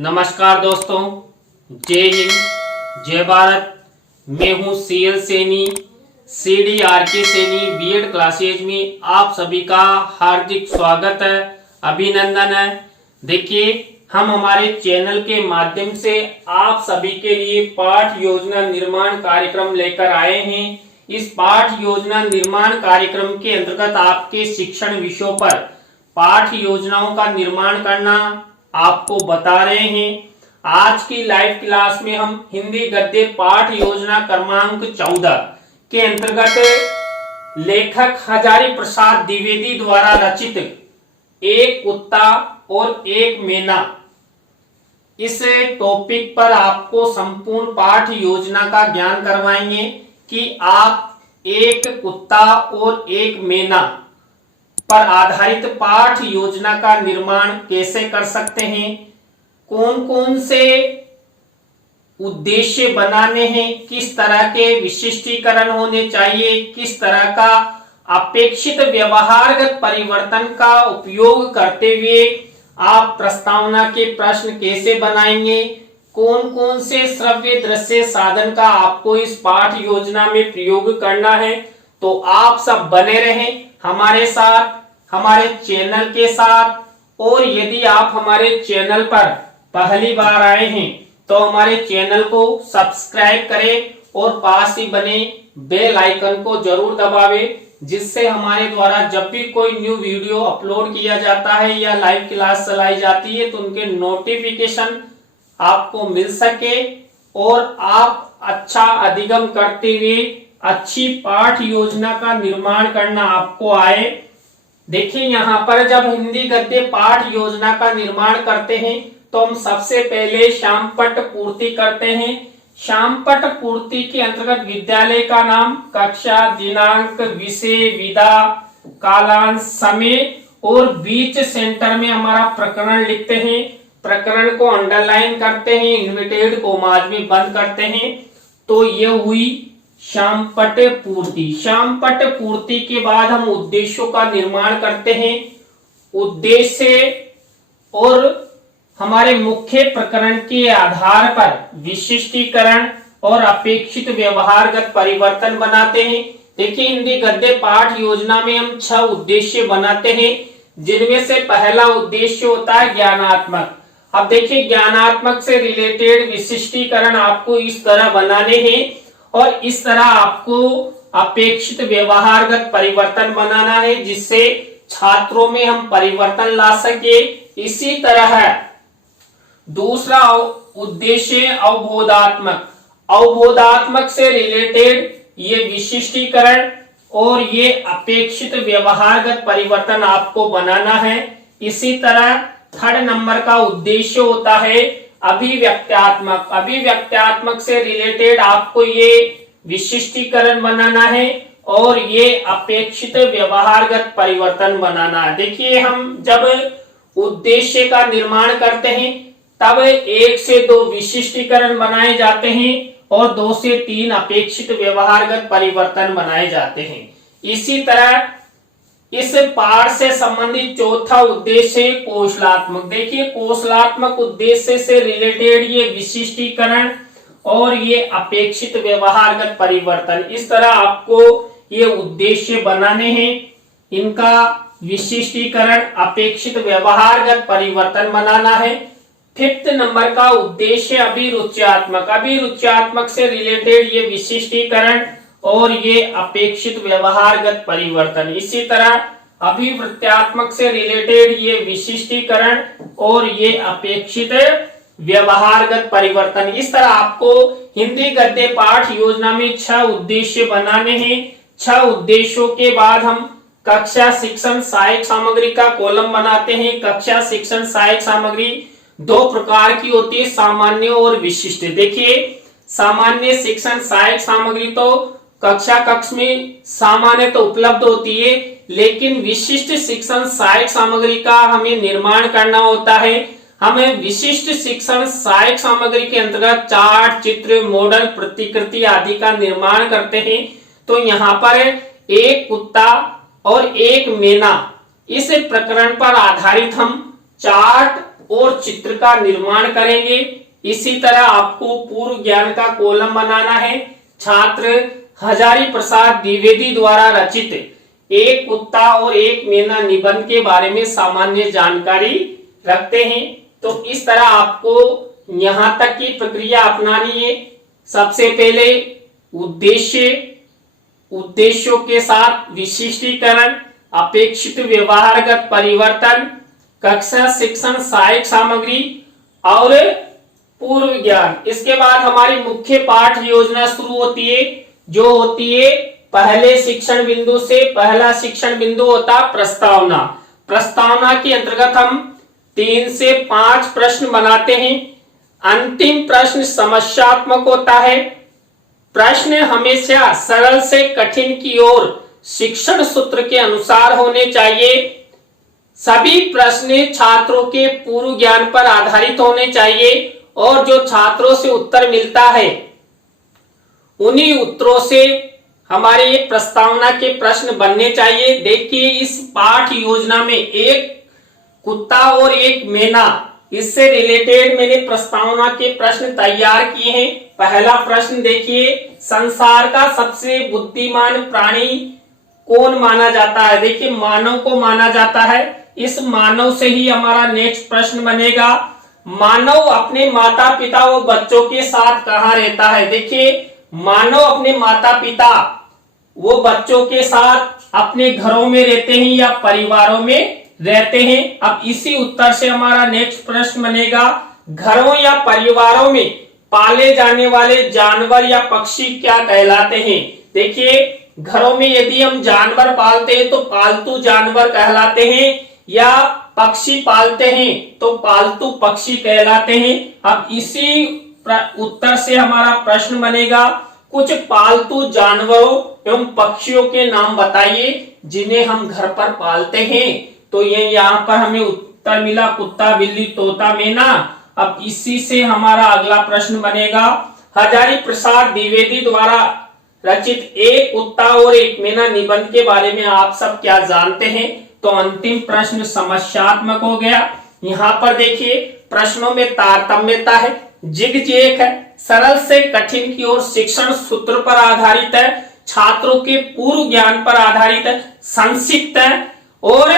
नमस्कार दोस्तों, जय हिंद जय भारत। मैं हूं CL Saini, CDRK Saini BEd classes में आप सभी का हार्दिक स्वागत है, अभिनंदन है। देखिए, हम हमारे चैनल के माध्यम से आप सभी के लिए पाठ योजना निर्माण कार्यक्रम लेकर आए हैं। इस पाठ योजना निर्माण कार्यक्रम के अंतर्गत आपके शिक्षण विषयों पर पाठ योजनाओं का निर्माण करना आपको बता रहे हैं। आज की लाइव क्लास में हम हिंदी गद्य पाठ योजना क्रमांक 14 के अंतर्गत लेखक हजारी प्रसाद द्विवेदी द्वारा रचित एक कुत्ता और एक मैना इस टॉपिक पर आपको संपूर्ण पाठ योजना का ज्ञान करवाएंगे कि आप एक कुत्ता और एक मैना पर आधारित पाठ योजना का निर्माण कैसे कर सकते हैं, कौन कौन से उद्देश्य बनाने हैं, किस तरह के विशिष्टीकरण होने चाहिए, किस तरह का अपेक्षित व्यवहारगत परिवर्तन का उपयोग करते हुए आप प्रस्तावना के प्रश्न कैसे बनाएंगे, कौन कौन से श्रव्य दृश्य साधन का आपको इस पाठ योजना में प्रयोग करना है। तो आप सब बने रहें हमारे साथ, हमारे चैनल के साथ। और यदि आप हमारे चैनल पर पहली बार आए हैं तो हमारे चैनल को सब्सक्राइब करें और पास ही बने बेल आइकन को जरूर दबावें, जिससे हमारे द्वारा जब भी कोई न्यू वीडियो अपलोड किया जाता है या लाइव क्लास चलाई जाती है तो उनके नोटिफिकेशन आपको मिल सके और आप अच्छा अधिगम करते हुए अच्छी पाठ योजना का निर्माण करना आपको आए। देखिए, यहाँ पर जब हिंदी गद्य पाठ योजना का निर्माण करते हैं तो हम सबसे पहले श्यामपट्ट पूर्ति करते हैं। श्यामपट्ट पूर्ति के अंतर्गत विद्यालय का नाम, कक्षा, दिनांक, विषय, विधा, कालांश, समय और बीच सेंटर में हमारा प्रकरण लिखते हैं। प्रकरण को अंडरलाइन करते हैं, इन्वर्टेड कोमाज में बंद करते हैं। तो ये हुई श्यामपट्ट पूर्ति। श्यामपट्ट पूर्ति के बाद हम उद्देश्यों का निर्माण करते हैं। उद्देश्य और हमारे मुख्य प्रकरण के आधार पर विशिष्टीकरण और अपेक्षित व्यवहारगत परिवर्तन बनाते हैं। देखिए, हिंदी गद्य पाठ योजना में हम 6 उद्देश्य बनाते हैं, जिनमें से पहला उद्देश्य होता है ज्ञानात्मक। अब देखिए, ज्ञानात्मक से रिलेटेड विशिष्टीकरण आपको इस तरह बनाने हैं और इस तरह आपको अपेक्षित व्यवहारगत परिवर्तन बनाना है, जिससे छात्रों में हम परिवर्तन ला सके। इसी तरह दूसरा उद्देश्य अवबोधात्मक। अवबोधात्मक से रिलेटेड ये विशिष्टीकरण और ये अपेक्षित व्यवहारगत परिवर्तन आपको बनाना है। इसी तरह थर्ड नंबर का उद्देश्य होता है अभिव्यक्त्यात्मक। अभिव्यक्त्यात्मक से रिलेटेड आपको ये विशिष्टीकरण बनाना है और ये अपेक्षित व्यवहारगत परिवर्तन बनाना है। देखिए, हम जब उद्देश्य का निर्माण करते हैं तब 1 से 2 विशिष्टीकरण बनाए जाते हैं और 2 से 3 अपेक्षित व्यवहारगत परिवर्तन बनाए जाते हैं। इसी तरह इस पाठ से संबंधित चौथा उद्देश्य कौशलात्मक। देखिए, कौशलात्मक उद्देश्य से रिलेटेड ये विशिष्टीकरण और ये अपेक्षित व्यवहारगत परिवर्तन, इस तरह आपको ये उद्देश्य बनाने हैं। इनका विशिष्टीकरण, अपेक्षित व्यवहारगत परिवर्तन बनाना है। 5th नंबर का उद्देश्य अभिरुच्यात्मक। अभिरुच्यात्मक से रिलेटेड ये विशिष्टीकरण और ये अपेक्षित व्यवहारगत परिवर्तन। इसी तरह अभिवृत्त्यात्मक से रिलेटेड ये विशिष्टीकरण और ये अपेक्षित व्यवहारगत परिवर्तन। इस तरह आपको हिंदी गद्य पाठ योजना में 6 उद्देश्य बनाने हैं। 6 उद्देश्यों के बाद हम कक्षा शिक्षण सहायक सामग्री का कॉलम बनाते हैं। कक्षा शिक्षण सहायक सामग्री 2 प्रकार की होती है, सामान्य और विशिष्ट। देखिए, सामान्य शिक्षण सहायक सामग्री तो कक्ष में सामान्य तो उपलब्ध होती है, लेकिन विशिष्ट शिक्षण सहायक सामग्री का हमें निर्माण करना होता है। हमें विशिष्ट शिक्षण सहायक सामग्री के अंतर्गत चार्ट, चित्र, मॉडल, प्रतिकृति आदि का निर्माण करते हैं। तो यहाँ पर एक कुत्ता और एक मैना, इस प्रकरण पर आधारित हम चार्ट और चित्र का निर्माण करेंगे। इसी तरह आपको पूर्व ज्ञान का कॉलम बनाना है। छात्र हजारी प्रसाद द्विवेदी द्वारा रचित एक कुत्ता और एक मैना निबंध के बारे में सामान्य जानकारी रखते हैं। तो इस तरह आपको यहां तक की प्रक्रिया अपनानी है। सबसे पहले उद्देश्यों के साथ विशिष्टीकरण, अपेक्षित व्यवहारगत परिवर्तन, कक्षा शिक्षण सहायक सामग्री और पूर्व ज्ञान। इसके बाद हमारी मुख्य पाठ योजना शुरू होती है, जो होती है पहले शिक्षण बिंदु से। पहला शिक्षण बिंदु होता प्रस्तावना। प्रस्तावना के अंतर्गत हम 3 से 5 प्रश्न बनाते हैं। अंतिम प्रश्न समस्यात्मक होता है। प्रश्न हमेशा सरल से कठिन की ओर शिक्षण सूत्र के अनुसार होने चाहिए। सभी प्रश्न छात्रों के पूर्व ज्ञान पर आधारित होने चाहिए और जो छात्रों से उत्तर मिलता है उन्हीं उत्तरों से हमारे ये प्रस्तावना के प्रश्न बनने चाहिए। देखिए इस पाठ योजना में एक कुत्ता और एक मैना, इससे रिलेटेड मैंने प्रस्तावना के प्रश्न तैयार किए हैं। पहला प्रश्न देखिए, संसार का सबसे बुद्धिमान प्राणी कौन माना जाता है? देखिए मानव को माना जाता है। इस मानव से ही हमारा नेक्स्ट प्रश्न बनेगा, मानव अपने माता पिता व बच्चों के साथ कहाँ रहता है? देखिए मानव अपने माता पिता वो बच्चों के साथ अपने घरों में रहते हैं या परिवारों में रहते हैं। अब इसी उत्तर से हमारा नेक्स्ट प्रश्न बनेगा, घरों या परिवारों में पाले जाने वाले जानवर या पक्षी क्या कहलाते हैं? देखिए घरों में यदि हम जानवर पालते हैं तो पालतू जानवर कहलाते हैं, या पक्षी पालते हैं तो पालतू पक्षी कहलाते हैं। अब इसी उत्तर से हमारा प्रश्न बनेगा, कुछ पालतू जानवरों एवं पक्षियों के नाम बताइए जिन्हें हम घर पर पालते हैं। तो ये यहाँ पर हमें उत्तर मिला, कुत्ता, बिल्ली, तोता, मैना। अब इसी से हमारा अगला प्रश्न बनेगा, हजारी प्रसाद द्विवेदी द्वारा रचित एक कुत्ता और एक मैना निबंध के बारे में आप सब क्या जानते हैं? तो अंतिम प्रश्न समस्यात्मक हो गया। यहाँ पर देखिए प्रश्नों में तारतम्यता है, जिग-जैग है, सरल से कठिन की ओर शिक्षण सूत्र पर आधारित है, छात्रों के पूर्व ज्ञान पर आधारित है, संक्षिप्त है और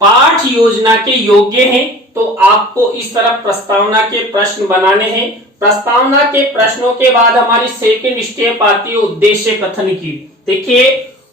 पाठ योजना के योग्य हैं। तो आपको इस तरह प्रस्तावना के प्रश्न बनाने हैं। प्रस्तावना के प्रश्नों के बाद हमारी सेकंड स्टेप आती है उद्देश्य कथन की। देखिए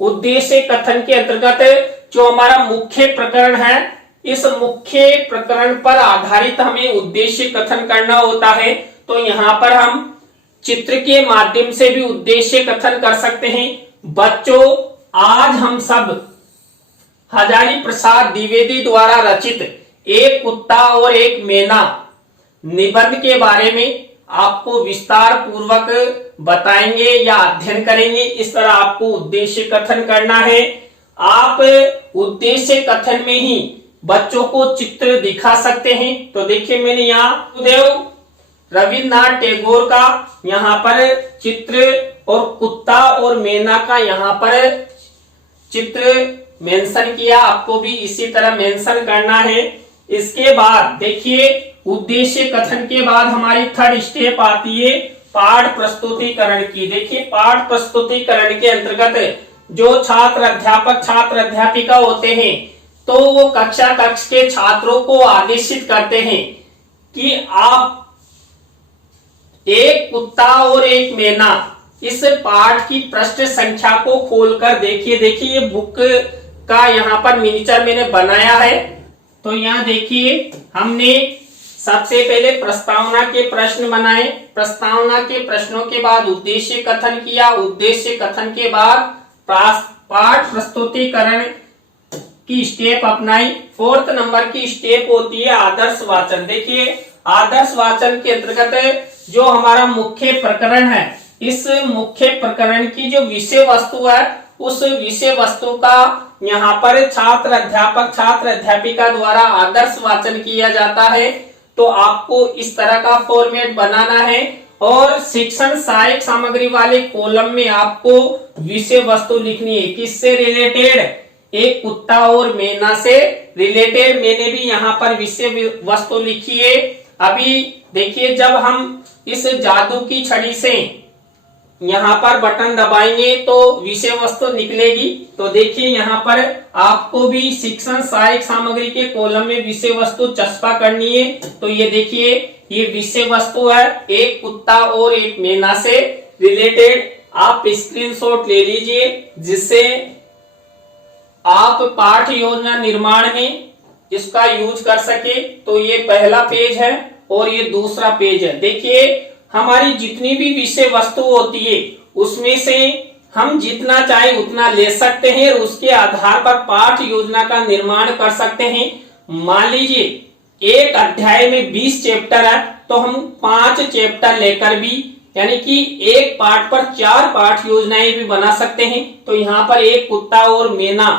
उद्देश्य कथन के अंतर्गत जो हमारा मुख्य प्रकरण है, इस मुख्य प्रकरण पर आधारित हमें उद्देश्य कथन करना होता है। तो यहाँ पर हम चित्र के माध्यम से भी उद्देश्य कथन कर सकते हैं। बच्चों, आज हम सब हजारी प्रसाद द्विवेदी द्वारा रचित एक कुत्ता और एक मैना निबंध के बारे में आपको विस्तार पूर्वक बताएंगे या अध्ययन करेंगे। इस तरह आपको उद्देश्य कथन करना है। आप उद्देश्य कथन में ही बच्चों को चित्र दिखा सकते हैं। तो देखिए मैंने यहाँ देव रविन्द्रनाथ टैगोर का यहाँ पर चित्र और कुत्ता और मैना का यहाँ पर चित्र मेंशन किया, आपको भी इसी तरह मेंशन करना है। इसके बाद देखिए उद्देश्य कथन के बाद हमारी थर्ड स्टेप आती है पाठ प्रस्तुतिकरण की। देखिए पाठ प्रस्तुतिकरण के अंतर्गत जो छात्र अध्यापिका होते हैं तो वो कक्ष के छात्रों को आदेशित करते हैं कि आप एक कुत्ता और एक मैना इस पाठ की पृष्ठ संख्या को खोलकर देखिए। देखिए ये बुक का यहाँ पर मिनिएचर मैंने बनाया है। तो यहाँ देखिए हमने सबसे पहले प्रस्तावना के प्रश्न बनाए, प्रस्तावना के प्रश्नों के बाद उद्देश्य कथन किया, उद्देश्य कथन के बाद पाठ प्रस्तुतिकरण की स्टेप अपनाई। 4th नंबर की स्टेप होती है आदर्श वाचन। देखिए आदर्श वाचन के अंतर्गत जो हमारा मुख्य प्रकरण है, इस मुख्य प्रकरण की जो विषय वस्तु है उस विषय वस्तु का यहाँ पर छात्र अध्यापिका द्वारा आदर्श वाचन किया जाता है। तो आपको इस तरह का फॉर्मेट बनाना है और शिक्षण सहायक सामग्री वाले कॉलम में आपको विषय वस्तु लिखनी है। किससे रिलेटेड? एक कुत्ता और मैना से रिलेटेड मैंने भी यहाँ पर विषय वस्तु लिखी है। अभी देखिए, जब हम इस जादू की छड़ी से यहाँ पर बटन दबाएंगे तो विषय वस्तु निकलेगी। तो देखिए, यहाँ पर आपको भी शिक्षण सहायक सामग्री के कॉलम में विषय वस्तु चस्पा करनी है। तो ये देखिए, ये विषय वस्तु है, एक कुत्ता और एक मैना से रिलेटेड। आप स्क्रीनशॉट ले लीजिए, जिससे आप पाठ योजना निर्माण में इसका यूज कर सके। तो ये पहला पेज है और ये दूसरा पेज है। देखिए, हमारी जितनी भी विषय वस्तु होती है उसमें से हम जितना चाहे उतना ले सकते हैं और उसके आधार पर पाठ योजना का निर्माण कर सकते हैं। मान लीजिए एक अध्याय में 20 चैप्टर है, तो हम 5 चैप्टर लेकर भी, यानी कि एक पाठ पर 4 पाठ योजनाएं भी बना सकते हैं। तो यहाँ पर एक कुत्ता और मैना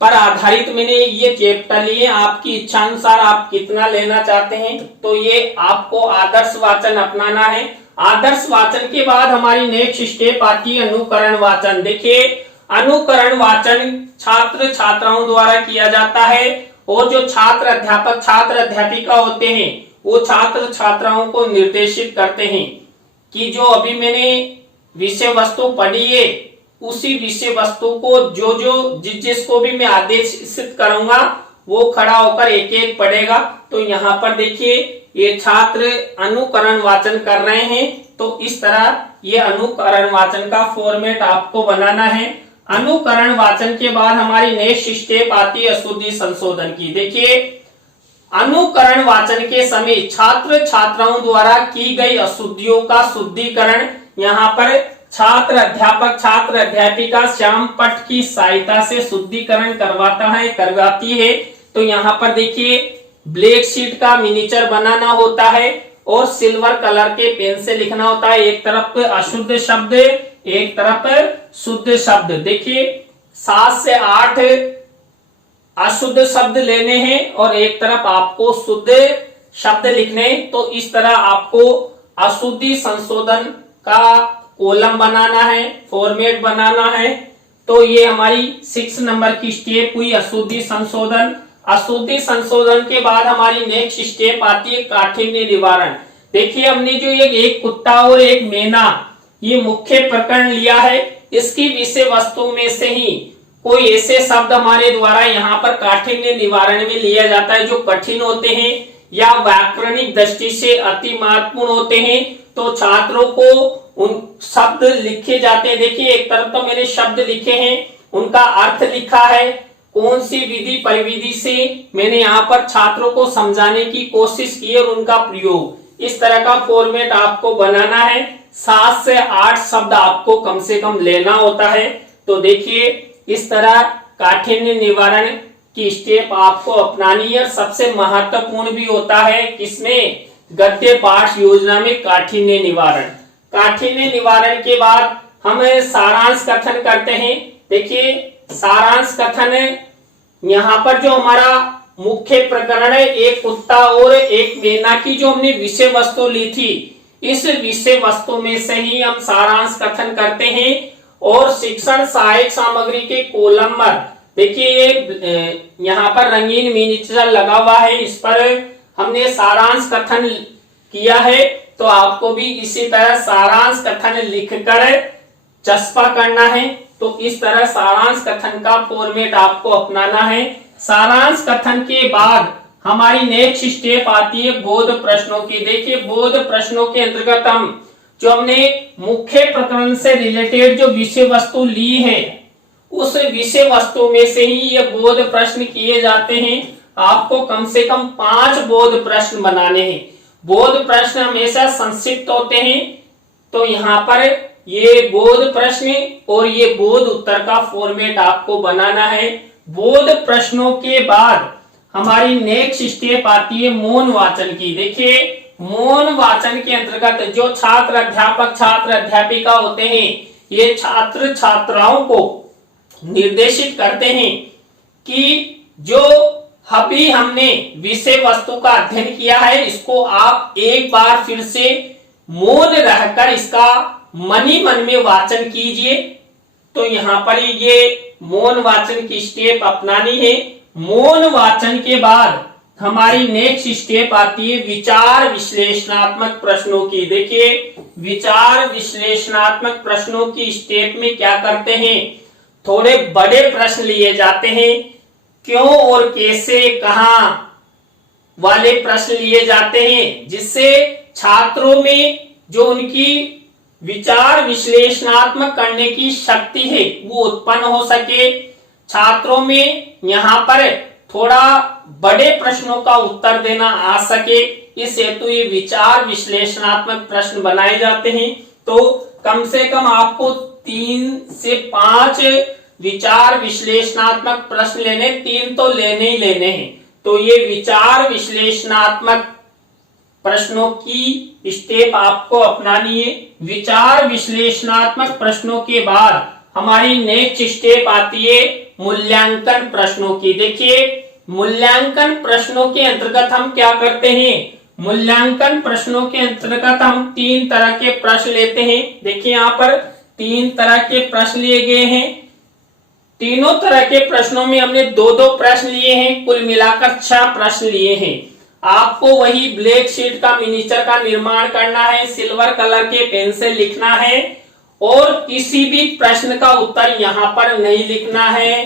पर आधारित मैंने ये चैप्टर लिए। आपकी इच्छा अनुसार आप कितना लेना चाहते हैं, तो ये आपको आदर्श वाचन अपनाना है। आदर्श वाचन के बाद हमारी नेक्स्ट स्टेप आती है अनुकरण वाचन। देखिए, अनुकरण वाचन छात्र छात्राओं द्वारा किया जाता है और जो छात्र अध्यापक छात्र अध्यापिका होते हैं वो छात्र छात्राओं को निर्देशित करते हैं कि जो अभी मैंने विषय वस्तु पढ़ी है उसी विषय वस्तु को जिसको भी मैं आदेशित करूंगा वो खड़ा होकर एक एक पढ़ेगा। तो यहाँ पर देखिए, ये छात्र अनुकरण वाचन कर रहे हैं। तो इस तरह ये अनुकरण वाचन का फॉर्मेट आपको बनाना है। अनुकरण वाचन के बाद हमारी नेक्स्ट स्टेप आती है अशुद्धि संशोधन की। देखिए, अनुकरण वाचन के समय छात्र छात्राओं द्वारा की गई अशुद्धियों का शुद्धिकरण यहाँ पर छात्र अध्यापिका श्याम पट की सहायता से शुद्धिकरण करवाती है। तो यहाँ पर देखिए, ब्लैक शीट का मिनिएचर बनाना होता है और सिल्वर कलर के पेन से लिखना होता है। एक तरफ अशुद्ध शब्द, एक तरफ शुद्ध शब्द। देखिए, 7 से 8 अशुद्ध शब्द लेने हैं और एक तरफ आपको शुद्ध शब्द लिखने। तो इस तरह आपको अशुद्धि संशोधन का कॉलम बनाना है, फॉर्मेट बनाना है। तो ये हमारी 6 नंबर की स्टेप हुई अशुद्धि संशोधन। अशुद्धि संशोधन के बाद हमारी नेक्स्ट स्टेप आती है काठिन्य निवारण। देखिए, हमने जो एक कुत्ता और एक मैना ये मुख्य प्रकरण लिया है, इसकी विषय वस्तु में से ही कोई ऐसे शब्द हमारे द्वारा यहाँ पर काठिन्य निवारण में लिया जाता है जो कठिन होते हैं या व्याकरणिक दृष्टि से अति महत्वपूर्ण होते हैं। तो छात्रों को उन शब्द लिखे जाते हैं। देखिए, एक तरफ तो मैंने शब्द लिखे हैं, उनका अर्थ लिखा है, कौन सी विधि परिविधि से मैंने यहाँ पर छात्रों को समझाने की कोशिश की और उनका प्रयोग। इस तरह का फॉर्मेट आपको बनाना है। 7 से 8 शब्द आपको कम से कम लेना होता है। तो देखिए, इस तरह काठिन्य निवारण की स्टेप आपको अपनानी है। सबसे महत्वपूर्ण भी होता है किसमें, गद्य पाठ योजना में काठिन्य निवारण। काठिन्य निवारण के बाद हम सारांश कथन करते हैं। देखिए, सारांश कथन यहाँ पर जो हमारा मुख्य प्रकरण है, एक कुत्ता और एक मैना की जो हमने विषय वस्तु ली थी, इस विषय वस्तु में से ही हम सारांश कथन करते हैं। और शिक्षण सहायक सामग्री के कॉलम पर देखिए, ये यहाँ पर रंगीन मिनिएचर लगा हुआ है, इस पर हमने सारांश कथन किया है। तो आपको भी इसी तरह सारांश कथन लिखकर चस्पा करना है। तो इस तरह सारांश कथन का फॉर्मेट आपको अपनाना है। सारांश कथन के बाद हमारी नेक्स्ट स्टेप आती है बोध प्रश्नों की। देखिए, बोध प्रश्नों के अंतर्गत हम जो हमने मुख्य प्रकरण से रिलेटेड जो विषय वस्तु ली है, उस विषय वस्तु में से ही ये बोध प्रश्न किए जाते हैं। आपको कम से कम 5 बोध प्रश्न बनाने हैं। बोध प्रश्न हमेशा संक्षिप्त होते हैं। तो यहाँ पर ये बोध प्रश्न और ये बोध उत्तर का फॉर्मेट आपको बनाना है। बोध प्रश्नों के बाद हमारी नेक्स्ट स्टेप आती है मौन वाचन की। देखिए, मौन वाचन के अंतर्गत जो छात्र अध्यापिका होते हैं, ये छात्र छात्राओं को निर्देशित करते हैं कि जो अभी हमने विषय वस्तु का अध्ययन किया है, इसको आप एक बार फिर से मौन रहकर इसका मन ही मन में वाचन कीजिए। तो यहाँ पर ये मौन वाचन की स्टेप अपनानी है। मौन वाचन के बाद हमारी नेक्स्ट स्टेप आती है विचार विश्लेषणात्मक प्रश्नों की। देखिए विचार विश्लेषणात्मक प्रश्नों की स्टेप में क्या करते हैं, थोड़े बड़े प्रश्न लिए जाते हैं, क्यों और कैसे कहां वाले प्रश्न लिए जाते हैं, जिससे छात्रों में जो उनकी विचार विश्लेषणात्मक करने की शक्ति है वो उत्पन्न हो सके, छात्रों में यहाँ पर थोड़ा बड़े प्रश्नों का उत्तर देना आ सके। इस हेतु ये विचार विश्लेषणात्मक प्रश्न बनाए जाते हैं। तो कम से कम आपको 3 से 5 विचार विश्लेषणात्मक प्रश्न लेने, 3 तो लेने ही लेने हैं। तो ये विचार विश्लेषणात्मक प्रश्नों की स्टेप आपको अपनानी है। विचार विश्लेषणात्मक प्रश्नों के बाद हमारी नेक्स्ट स्टेप आती है मूल्यांकन प्रश्नों की। देखिए मूल्यांकन प्रश्नों के अंतर्गत हम क्या करते हैं, मूल्यांकन प्रश्नों के अंतर्गत हम 3 तरह के प्रश्न लेते हैं। देखिए यहाँ पर 3 तरह के प्रश्न लिए गए हैं। तीनों तरह के प्रश्नों में हमने 2-2 प्रश्न लिए हैं, कुल मिलाकर 6 प्रश्न लिए हैं। आपको वही ब्लैक शीट का मिनिएचर का निर्माण करना है, सिल्वर कलर के पेन से लिखना है और किसी भी प्रश्न का उत्तर यहाँ पर नहीं लिखना है।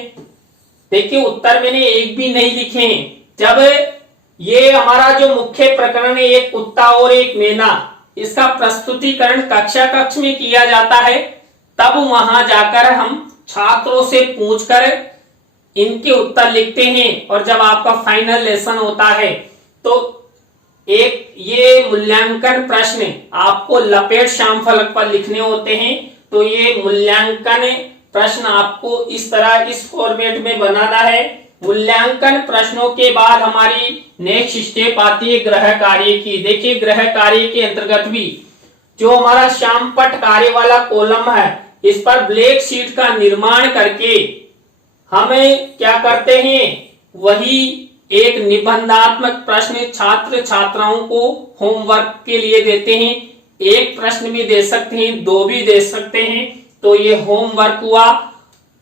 देखिए उत्तर मैंने एक भी नहीं लिखे हैं। जब ये हमारा जो मुख्य प्रकरण है, एक कुत्ता और एक मैना, इसका प्रस्तुतिकरण कक्षा कक्ष में किया जाता है, तब वहां जाकर हम छात्रों से पूछकर इनके उत्तर लिखते हैं। और जब आपका फाइनल लेसन होता है तो एक ये मूल्यांकन प्रश्न आपको लपेट श्यामफलक पर लिखने होते हैं। तो ये मूल्यांकन प्रश्न आपको इस तरह इस फॉर्मेट में बनाना है। मूल्यांकन प्रश्नों के बाद हमारी नेक्स्ट स्टेप आती है गृह कार्य की। देखिए गृह कार्य के अंतर्गत भी जो हमारा श्यामपट्ट कार्य वाला कॉलम है, इस पर ब्लैक शीट का निर्माण करके हमें क्या करते हैं, वही एक निबंधात्मक प्रश्न छात्र छात्राओं को होमवर्क के लिए देते हैं। एक प्रश्न भी दे सकते हैं, 2 भी दे सकते हैं। तो ये होमवर्क हुआ।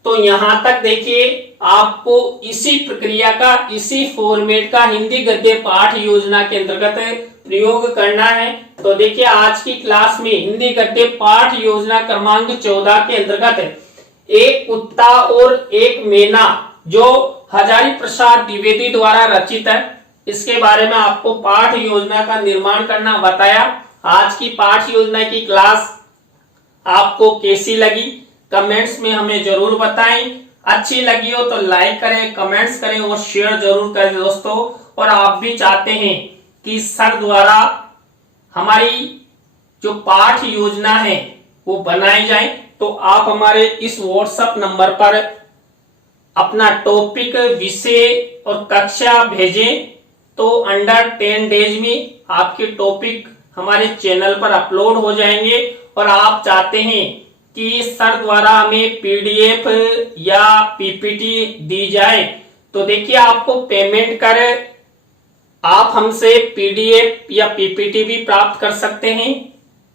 तो यहां तक देखिए आपको इसी प्रक्रिया का, इसी फॉर्मेट का हिंदी गद्य पाठ योजना के अंतर्गत प्रयोग करना है। तो देखिए आज की क्लास में हिंदी गद्य पाठ योजना क्रमांक 14 के अंतर्गत एक कुत्ता और एक मैना जो हजारी प्रसाद द्विवेदी द्वारा रचित है, इसके बारे में आपको पाठ योजना का निर्माण करना बताया। आज की पाठ योजना की क्लास आपको कैसी लगी कमेंट्स में हमें जरूर बताएं। अच्छी लगी हो तो लाइक करें, कमेंट्स करें और शेयर जरूर करें दोस्तों। और आप भी चाहते हैं कि सर द्वारा हमारी जो पाठ योजना है वो बनाई जाए, तो आप हमारे इस व्हाट्सएप नंबर पर अपना टॉपिक, विषय और कक्षा भेजें। तो अंडर 10 डेज में आपके टॉपिक हमारे चैनल पर अपलोड हो जाएंगे। और आप चाहते हैं कि सर द्वारा हमें पीडीएफ या पीपीटी दी जाए, तो देखिए आपको पेमेंट कर आप हमसे पीडीएफ या पीपीटी भी प्राप्त कर सकते हैं।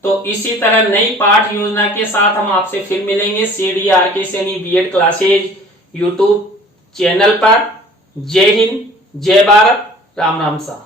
तो इसी तरह नई पाठ योजना के साथ हम आपसे फिर मिलेंगे CDRK Saini BEd classes YouTube channel पर। जय हिंद, जय भारत, राम राम सा।